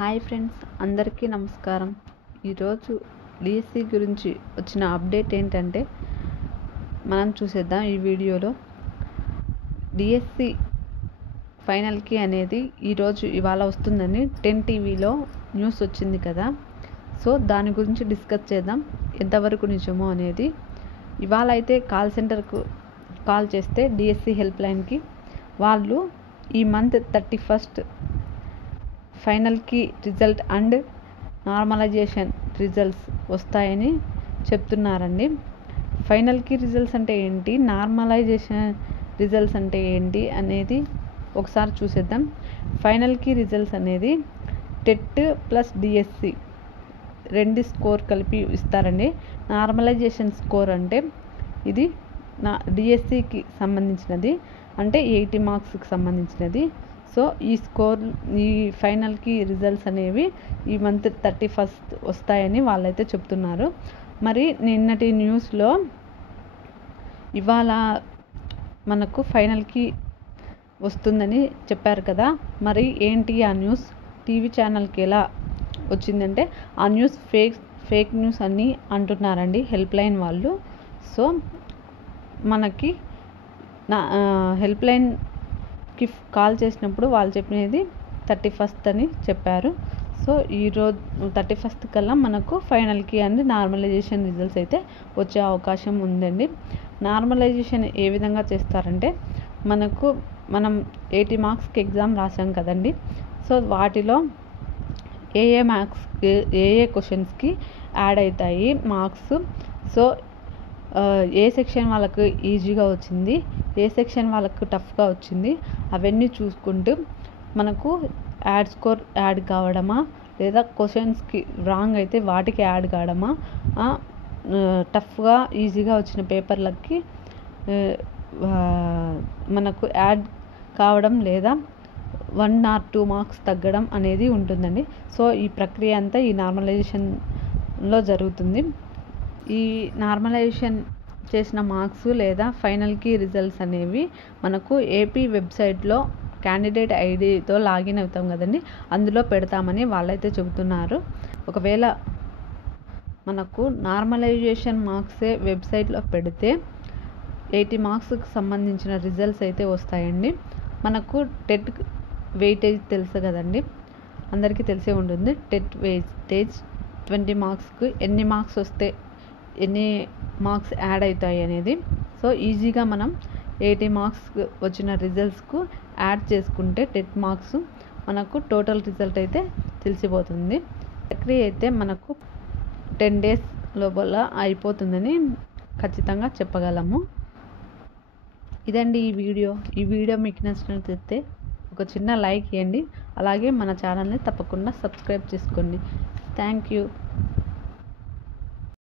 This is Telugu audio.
హాయ్ ఫ్రెండ్స్, అందరికీ నమస్కారం. ఈరోజు డిఎస్సి గురించి వచ్చిన అప్డేట్ ఏంటంటే మనం చూసేద్దాం ఈ వీడియోలో. డిఎస్సి ఫైనల్కి అనేది ఇవాళ వస్తుందని 10 టీవీలో న్యూస్ వచ్చింది కదా. సో దాని గురించి డిస్కస్ చేద్దాం, ఎంతవరకు నిజమో అనేది. ఇవాళ అయితే కాల్ సెంటర్కు కాల్ చేస్తే డిఎస్సి హెల్ప్ లైన్కి వాళ్ళు ఈ మంత్ 31st ఫైనల్కి రిజల్ట్ అండ్ నార్మలైజేషన్ రిజల్ట్స్ వస్తాయని చెప్తున్నారండి. ఫైనల్కి రిజల్ట్స్ అంటే ఏంటి, నార్మలైజేషన్ రిజల్ట్స్ అంటే ఏంటి అనేది ఒకసారి చూసేద్దాం. ఫైనల్కి రిజల్ట్స్ అనేది టెట్ ప్లస్ డిఎస్సి రెండు స్కోర్ కలిపి ఇస్తారండి. నార్మలైజేషన్ స్కోర్ అంటే ఇది డిఎస్సికి సంబంధించినది, అంటే 80 మార్క్స్కి సంబంధించినది. సో ఈ ఫైనల్కి రిజల్ట్స్ అనేవి ఈ మంత్ 31st వస్తాయని వాళ్ళైతే చెప్తున్నారు. మరి నిన్నటి న్యూస్లో ఇవాళ మనకు ఫైనల్కి వస్తుందని చెప్పారు కదా. మరి ఏంటి ఆ న్యూస్ టీవీ ఛానల్కి ఎలా వచ్చిందంటే, ఆ న్యూస్ ఫేక్ న్యూస్ అని అంటున్నారండి హెల్ప్ లైన్ వాళ్ళు. సో మనకి హెల్ప్ లైన్కి కాల్ చేసినప్పుడు వాళ్ళు చెప్పినది 31st అని చెప్పారు. సో ఈరోజు 31st కల్లా మనకు ఫైనల్కి అండ్ నార్మలైజేషన్ రిజల్ట్స్ అయితే వచ్చే అవకాశం ఉందండి. నార్మలైజేషన్ ఏ విధంగా చేస్తారంటే, మనం 80 మార్క్స్కి ఎగ్జామ్ రాసాం కదండి. సో వాటిలో ఏ క్వశ్చన్స్కి యాడ్ అవుతాయి మార్క్స్. సో ఏ సెక్షన్ వాళ్ళకు ఈజీగా వచ్చింది, ఏ సెక్షన్ వాళ్ళకు టఫ్గా వచ్చింది, అవన్నీ చూసుకుంటూ మనకు స్కోర్ యాడ్ కావడమా, లేదా క్వశ్చన్స్కి రాంగ్ అయితే వాటికి యాడ్ కావడమా, టఫ్గా ఈజీగా వచ్చిన పేపర్లకి మనకు యాడ్ కావడం, లేదా 1 or 2 మార్క్స్ తగ్గడం అనేది ఉంటుందండి. సో ఈ ప్రక్రియ అంతా ఈ నార్మలైజేషన్లో జరుగుతుంది. ఈ నార్మలైజేషన్ చేసిన మార్క్స్ లేదా ఫైనల్కి రిజల్ట్స్ అనేవి మనకు ఏపీ వెబ్సైట్లో క్యాండిడేట్ ఐడితో లాగిన్ అవుతాం కదండి, అందులో పెడతామని వాళ్ళైతే చెబుతున్నారు. ఒకవేళ మనకు నార్మలైజేషన్ మార్క్సే వెబ్సైట్లో పెడితే 80 మార్క్స్కి సంబంధించిన రిజల్ట్స్ అయితే వస్తాయండి. మనకు టెట్ వెయిటేజ్ తెలుసు కదండి, అందరికీ తెలిసే ఉంటుంది. టెట్ వెయిటేజ్ 20 మార్క్స్కి ఎన్ని మార్క్స్ వస్తే ఎన్ని మార్క్స్ యాడ్ అవుతాయి అనేది. సో ఈజీగా మనం 80 మార్క్స్ వచ్చిన రిజల్ట్స్కు యాడ్ చేసుకుంటే టెట్ మార్క్స్ మనకు టోటల్ రిజల్ట్ అయితే తెలిసిపోతుంది. ప్రక్రియ అయితే మనకు 10 days లోపల అయిపోతుందని ఖచ్చితంగా చెప్పగలము. ఇదండి ఈ వీడియో మీకు నచ్చినట్లయితే ఒక చిన్న లైక్ ఇవ్వండి. అలాగే మన ఛానల్ని తప్పకుండా సబ్స్క్రైబ్ చేసుకోండి. Thank you.